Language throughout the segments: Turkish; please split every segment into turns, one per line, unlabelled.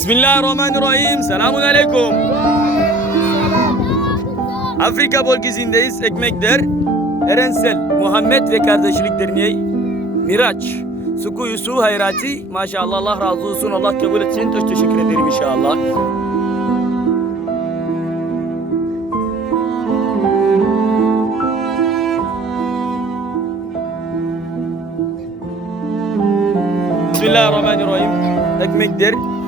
Bismillahirrahmanirrahim. Selamun aleyküm. Afrika bölgesindeyiz. Ekmekler. Erensel'Muhammed ve Kardeşlik Derneği Miraç. Suku Yusuf Hayrati. Maşallah Allah razı olsun. Allah kabul etsin. Çok teşekkür ederim inşallah. Bismillahirrahmanirrahim. Ekmekler.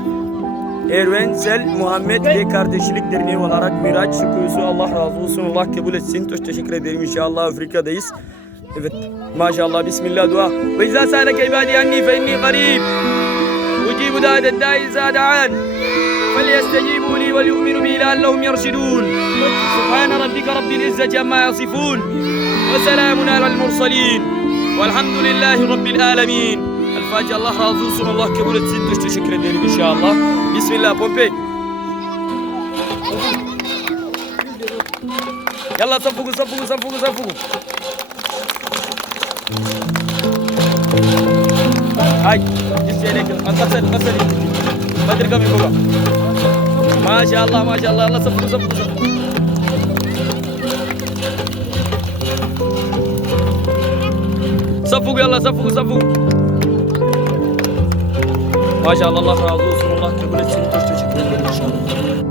Evrensel Muhammed ve Kardeşlik Derneği olarak Miraç Şükürüsü Allah razı olsun. Allah kabul etsin. Çok teşekkür ederim inşallah Afrika'dayız. Evet maşallah bismillah dua. Ve izâ sâleke ibâdî annî fe innî garîb. Ucîbu dâdet dâi izâ da'an. فليستجيبوا لي وليؤمنوا بي لعلهم يرشدون سبحان ربك رب العزة عما يصفون وسلام على المرسلين والحمد لله رب العالمين El Fatiha Allah razı olsun. Allah kabul etsin. Çok teşekkür ederim inşallah. Bismillah Pompey. Yallah safugu safugu safugu safugu. Hay. Cisselek. Kasel kasel. Kadir kami baba. Maşallah maşallah. Allah safugu safugu safugu. Safugu yallah safugu safugu. Maşallah Allah razı olsun. Allah kabul etsin. Çok teşekkür ederim.